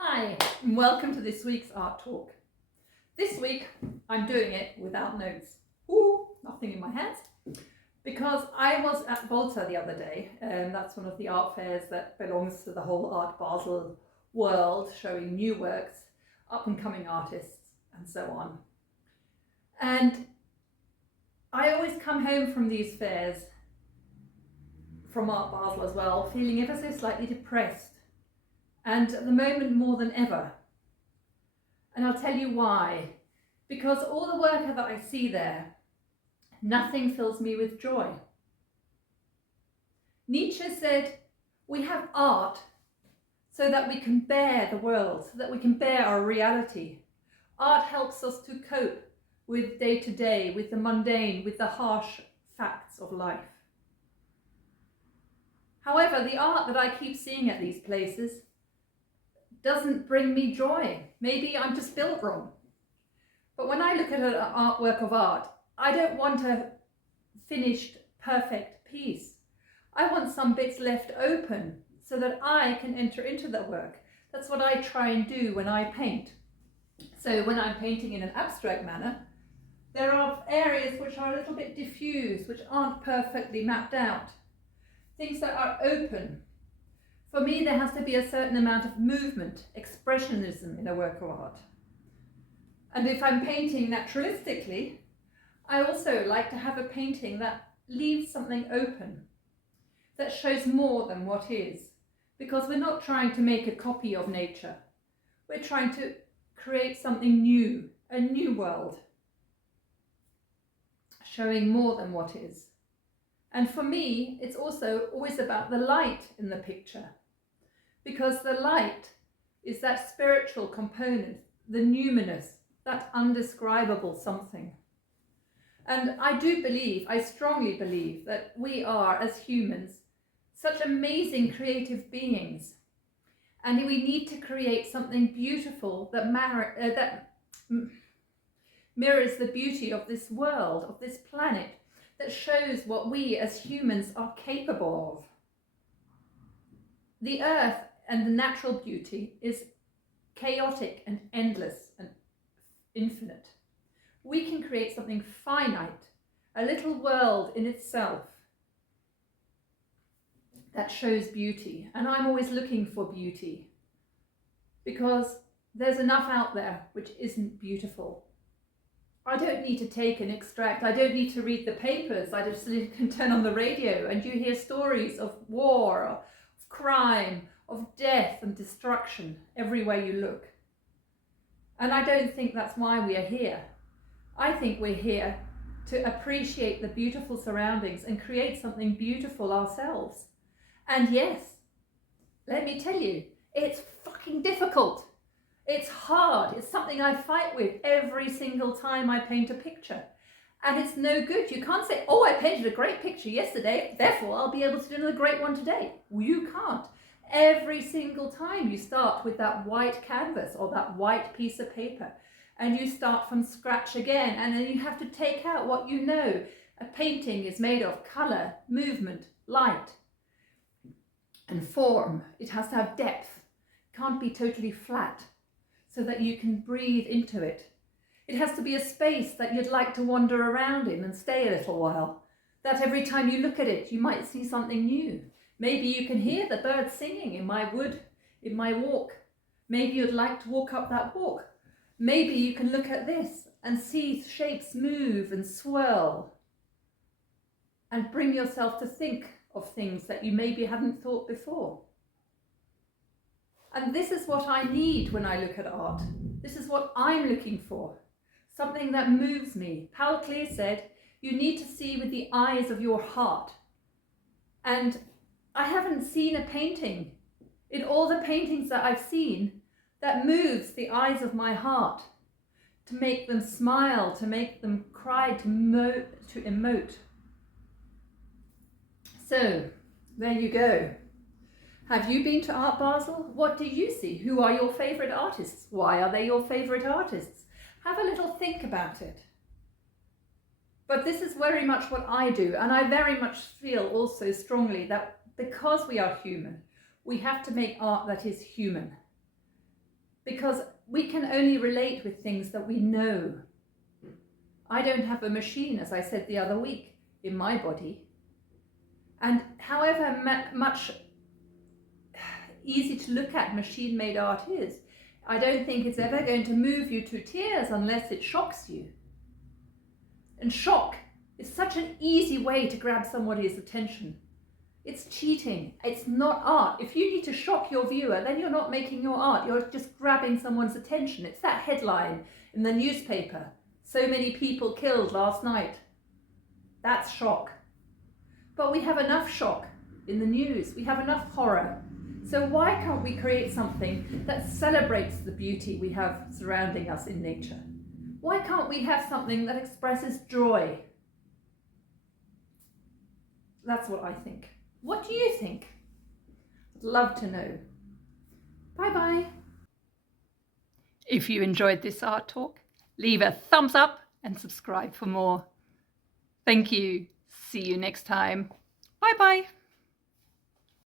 Hi, and welcome to this week's Art Talk. This week, I'm doing it without notes. Nothing in my hands. Because I was at Volta the other day, and that's one of the art fairs that belongs to the whole Art Basel world, showing new works, up-and-coming artists, and so on. And I always come home from these fairs, from Art Basel as well, feeling ever so slightly depressed. And at the moment more than ever. And I'll tell you why. Because all the work that I see there, nothing fills me with joy. Nietzsche said, we have art so that we can bear the world, so that we can bear our reality. Art helps us to cope with day to day, with the mundane, with the harsh facts of life. However, the art that I keep seeing at these places doesn't bring me joy. Maybe I'm just built wrong. But when I look at an artwork of art, I don't want a finished, perfect piece. I want some bits left open so that I can enter into the work. That's what I try and do when I paint. So when I'm painting in an abstract manner, there are areas which are a little bit diffuse, which aren't perfectly mapped out. Things that are open. For me, there has to be a certain amount of movement, expressionism in a work of art. And if I'm painting naturalistically, I also like to have a painting that leaves something open, that shows more than what is, because we're not trying to make a copy of nature. We're trying to create something new, a new world, showing more than what is. And for me, it's also always about the light in the picture, because the light is that spiritual component, the numinous, that undescribable something. And I strongly believe that we are, as humans, such amazing creative beings. And we need to create something beautiful that mirrors the beauty of this world, of this planet, that shows what we as humans are capable of. The earth and the natural beauty is chaotic and endless and infinite. We can create something finite, a little world in itself that shows beauty. And I'm always looking for beauty because there's enough out there which isn't beautiful. I don't need to take and extract. I don't need to read the papers. I just can turn on the radio and you hear stories of war, of crime, of death and destruction everywhere you look. And I don't think that's why we are here. I think we're here to appreciate the beautiful surroundings and create something beautiful ourselves. And yes, let me tell you, it's fucking difficult. It's hard. It's something I fight with every single time I paint a picture. And it's no good. You can't say, oh, I painted a great picture yesterday, therefore I'll be able to do another great one today. Well, you can't. Every single time you start with that white canvas or that white piece of paper and you start from scratch again, and then you have to take out what you know. A painting is made of colour, movement, light and form. It has to have depth. It can't be totally flat so that you can breathe into it. It has to be a space that you'd like to wander around in and stay a little while. That every time you look at it, you might see something new. Maybe you can hear the birds singing in my wood, in my walk. Maybe you'd like to walk up that walk. Maybe you can look at this and see shapes move and swirl and bring yourself to think of things that you maybe hadn't thought before. And this is what I need when I look at art. This is what I'm looking for. Something that moves me. Paul Klee said, you need to see with the eyes of your heart. And I haven't seen a painting in all the paintings that I've seen that moves the eyes of my heart, to make them smile, to make them cry, to emote. So, there you go. Have you been to Art Basel? What do you see? Who are your favourite artists? Why are they your favourite artists? Have a little think about it. But this is very much what I do, and I very much feel also strongly that because we are human, we have to make art that is human. because we can only relate with things that we know. I don't have a machine, as I said the other week, in my body. And however much easy to look at machine-made art is, I don't think it's ever going to move you to tears unless it shocks you. And shock is such an easy way to grab somebody's attention. It's cheating. It's not art. If you need to shock your viewer, then you're not making your art. You're just grabbing someone's attention. It's that headline in the newspaper. So many people killed last night. That's shock. But we have enough shock in the news. We have enough horror. So why can't we create something that celebrates the beauty we have surrounding us in nature? Why can't we have something that expresses joy? That's what I think. What do you think? I'd love to know. Bye-bye. If you enjoyed this art talk, leave a thumbs up and subscribe for more. Thank you. See you next time. Bye-bye.